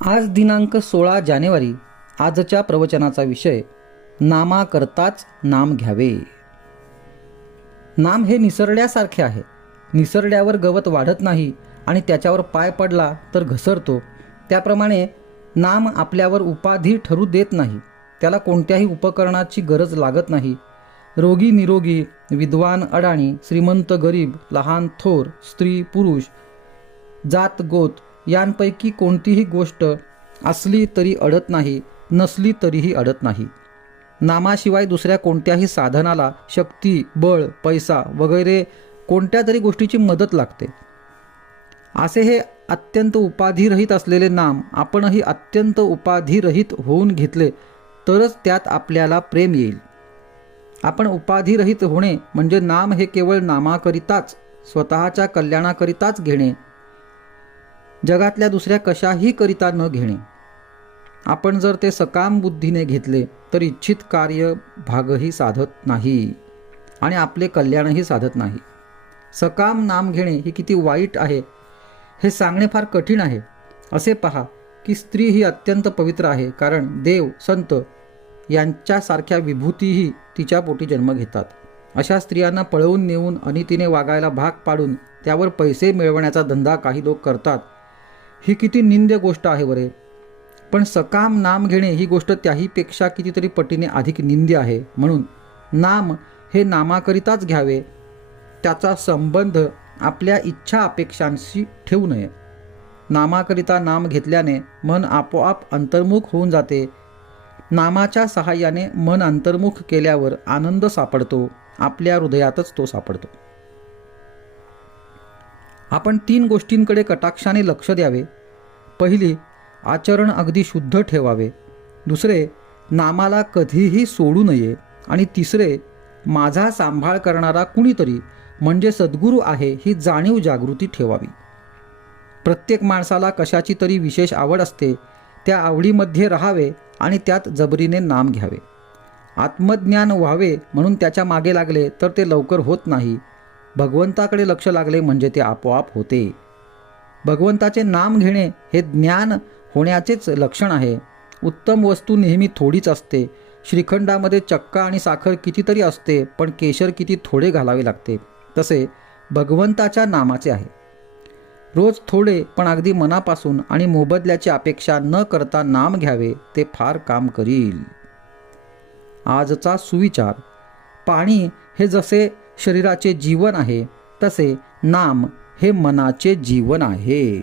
आज दिनांक 16 जानेवारी. आजच्या प्रवचनाचा विषय नामाकरताच नाम घ्यावे. नाम हे निसरड्यासारखे आहे. निसरड्यावर गवत वाढत नाही आणि त्याच्यावर पाय पडला तर घसरतो. त्याप्रमाणे नाम आपल्यावर उपाधी ठरू देत नाही. त्याला कोणत्याही उपकरणाची गरज लागत नाही. रोगी निरोगी, विद्वान अडाणी, श्रीमंत गरीब, लहान थोर, स्त्री पुरुष, जात गोत यांपैकी कोणतीही गोष्ट असली तरी अडत नाही, नसली तरीही अडत नाही. नामाशिवाय दुसऱ्या कोणत्याही साधनाला शक्ती, बळ, पैसा वगैरे कोणत्या तरी गोष्टीची मदत लागते. असे हे अत्यंत उपाधिरहित असलेले नाम आपणही अत्यंत उपाधिरहित होऊन घेतले तरच त्यात आपल्याला प्रेम येईल. आपण उपाधिरहित होणे म्हणजे नाम हे केवळ नामाकरिताच, स्वतःच्या कल्याणाकरिताच घेणे, जगातल्या दुसऱ्या कशाही करिता न घेणे. आपण जर ते सकाम बुद्धीने घेतले तर इच्छित कार्य भागही साधत नाही आणि आपले कल्याणही साधत नाही. सकाम नाम घेणे ही किती वाईट आहे हे सांगणे फार कठीण आहे. असे पहा की स्त्री ही अत्यंत पवित्र आहे, कारण देव, संत यांच्यासारख्या विभूतीही तिच्या पोटी जन्म घेतात. अशा स्त्रियांना पळवून नेऊन अनितीने वागायला भाग पाडून त्यावर पैसे मिळवण्याचा धंदा काही लोक करतात. ही किती निंद्य गोष्ट आहे बरे. पण सकाम नाम घेणे ही गोष्ट त्याहीपेक्षा कितीतरी पटीने अधिक निंद्य आहे. म्हणून नाम हे नामाकरिताच घ्यावे. त्याचा संबंध आपल्या इच्छा अपेक्षांशी ठेवू नये. नामाकरिता नाम घेतल्याने मन आपोआप अंतर्मुख होऊन जाते. नामाच्या सहाय्याने मन अंतर्मुख केल्यावर आनंद सापडतो. आपल्या हृदयातच तो सापडतो. आपण 3 गोष्टींकडे कटाक्षाने लक्ष द्यावे. पहिली, आचरण अगदी शुद्ध ठेवावे. दुसरे, नामाला कधीही सोडू नये. आणि तिसरे, माझा सांभाळ करणारा कुणीतरी म्हणजे सद्गुरू आहे ही जाणीव जागृती ठेवावी. प्रत्येक माणसाला कशाची तरी विशेष आवड असते. त्या आवडीमध्ये राहावे आणि त्यात जबरीने नाम घ्यावे. आत्मज्ञान व्हावे म्हणून त्याच्या मागे लागले तर ते लवकर होत नाही. भगवंताकडे लक्ष लागले म्हणजे ते आपोआप होते. भगवंताचे नाम घेणे हे ज्ञान होण्याचेच लक्षण आहे. उत्तम वस्तू नेहमी थोडीच असते. श्रीखंडामध्ये चक्का आणि साखर कितीतरी असते, पण केशर किती थोडे घालावे लागते. तसे भगवंताच्या नामाचे आहे. रोज थोडे पण अगदी मनापासून आणि मोबदल्याची अपेक्षा न करता नाम घ्यावे. ते फार काम करील. आजचा सुविचार. पाणी हे जसे शरीराचे जीवन आहे तसे नाम हे मनाचे जीवन आहे.